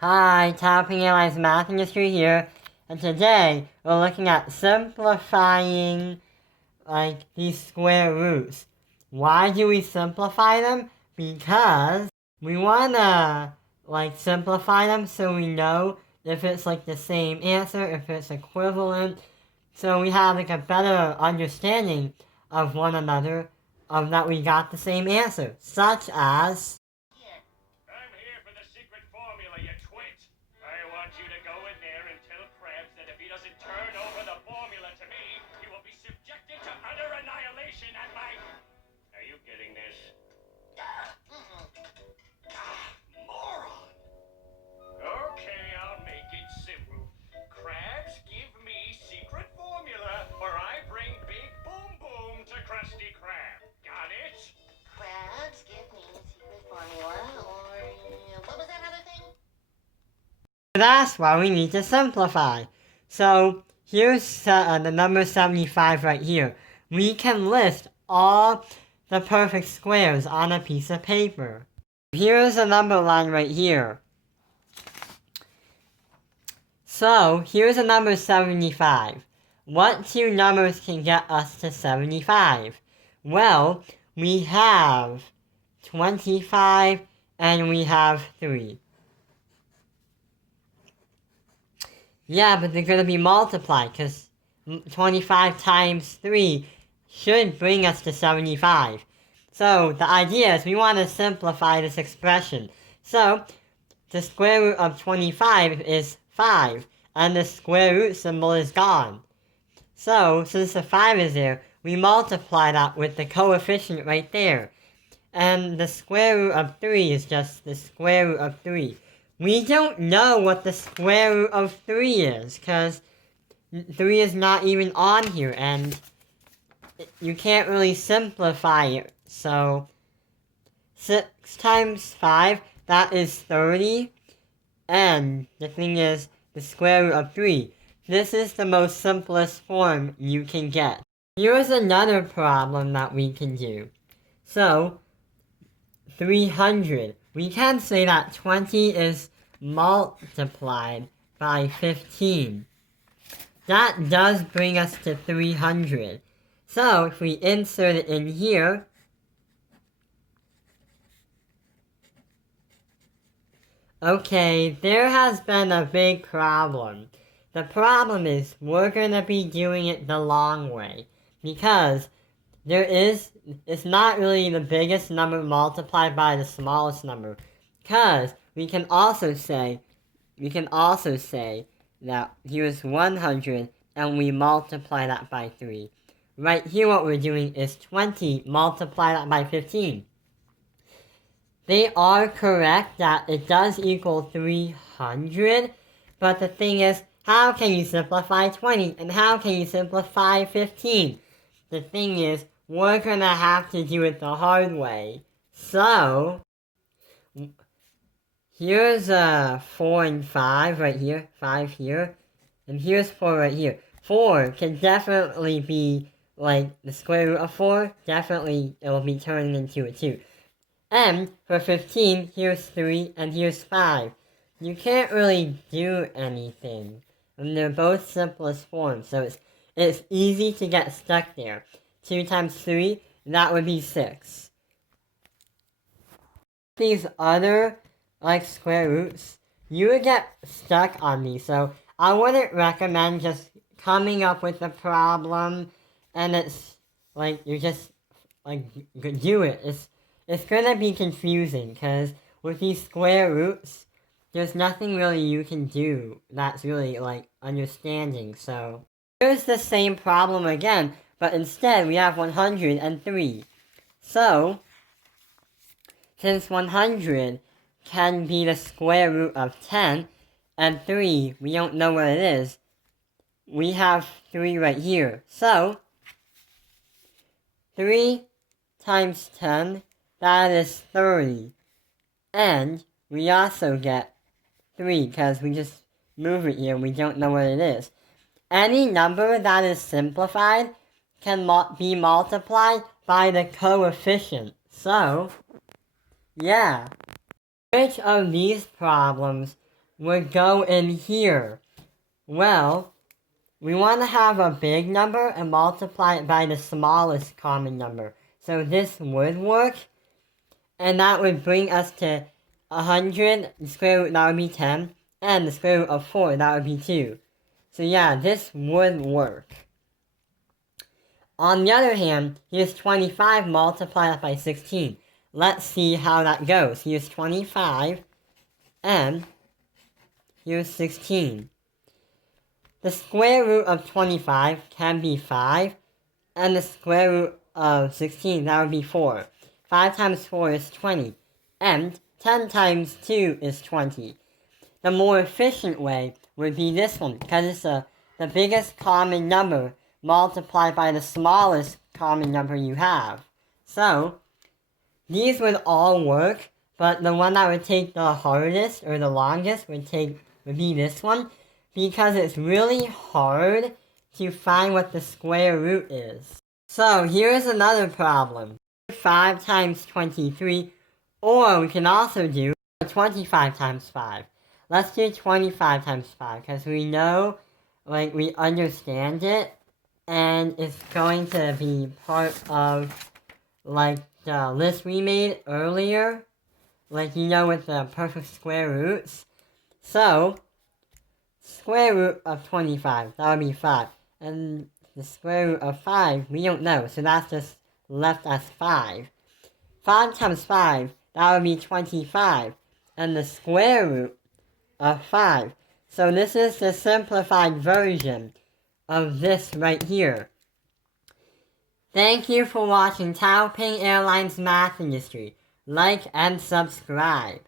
Hi, Top Analyze Math Industry here, and today we're looking at simplifying these square roots. Why do we simplify them? Because we wanna simplify them so we know if it's the same answer, if it's equivalent, so we have a better understanding of one another, of that we got the same answer, such as I'm here for the secret formula, you twit. I want you to go in there and tell Krabs that if he doesn't turn over the formula to me, he will be subjected to utter annihilation at my... Are you getting this? Moron! Okay, I'll make it simple. Krabs, give me secret formula, or I bring Big Boom Boom to Krusty Krab. Got it? Krabs, give me secret formula, or what was that other thing? that's why we need to simplify. So here's the number 75 right here. We can list all the perfect squares on a piece of paper. Here's a number line right here. So here's a number 75. What two numbers can get us to 75? Well, we have 25 and we have 3. Yeah, but they're going to be multiplied, because 25 times 3 should bring us to 75. So the idea is we want to simplify this expression. So the square root of 25 is 5, and the square root symbol is gone. So since the 5 is there, we multiply that with the coefficient right there. And the square root of 3 is just the square root of 3. We don't know what the square root of 3 is, because 3 is not even on here, and you can't really simplify it. So 6 times 5, that is 30, and the thing is, the square root of 3. This is the most simplest form you can get. Here's another problem that we can do. So 300. We can say that 20 is multiplied by 15. That does bring us to 300. So if we insert it in here, okay, there has been a big problem. The problem is we're going to be doing it the long way, because it's not really the biggest number multiplied by the smallest number, because we can also say that here's 100 and we multiply that by 3. Right here what we're doing is 20 multiply that by 15. They are correct that it does equal 300, but the thing is, how can you simplify 20 and how can you simplify 15? The thing is, we're gonna have to do it the hard way. So here's 4 and 5 right here, 5 here, and here's 4 right here. 4 can definitely be the square root of 4, definitely it will be turning into a 2. And for 15, here's 3 and here's 5. You can't really do anything, and they're both simplest forms, so it's easy to get stuck there. 2 times 3, that would be 6. These other square roots, you would get stuck on these, so I wouldn't recommend just coming up with a problem and it's you just do it. It's gonna be confusing, because with these square roots, there's nothing really you can do that's really understanding. So here's the same problem again, but instead we have 103. So since 100 can be the square root of 10, and 3, we don't know what it is, we have 3 right here. So 3 times 10, that is 30. And we also get 3, because we just move it here, we don't know what it is. Any number that is simplified can be multiplied by the coefficient. So, yeah. Which of these problems would go in here? Well, we want to have a big number and multiply it by the smallest common number. So this would work, and that would bring us to 100, the square root, that would be 10, and the square root of 4, that would be 2. So yeah, this would work. On the other hand, here's 25 multiplied by 16. Let's see how that goes. Here's 25, and here's 16. The square root of 25 can be 5, and the square root of 16, that would be 4. 5 times 4 is 20, and 10 times 2 is 20. The more efficient way would be this one, because it's the biggest common number multiplied by the smallest common number you have. So, these would all work, but the one that would take the hardest or the longest would be this one, because it's really hard to find what the square root is. So here's another problem. 5 times 23, or we can also do 25 times 5. Let's do 25 times 5, because we know, we understand it, and it's going to be part of, the list we made earlier, with the perfect square roots. So, square root of 25, that would be 5. And the square root of 5, we don't know, so that's just left as 5. 5 times 5, that would be 25. And the square root of 5. So this is the simplified version of this right here. Thank you for watching Taoping Airlines Math Industry. Like and subscribe.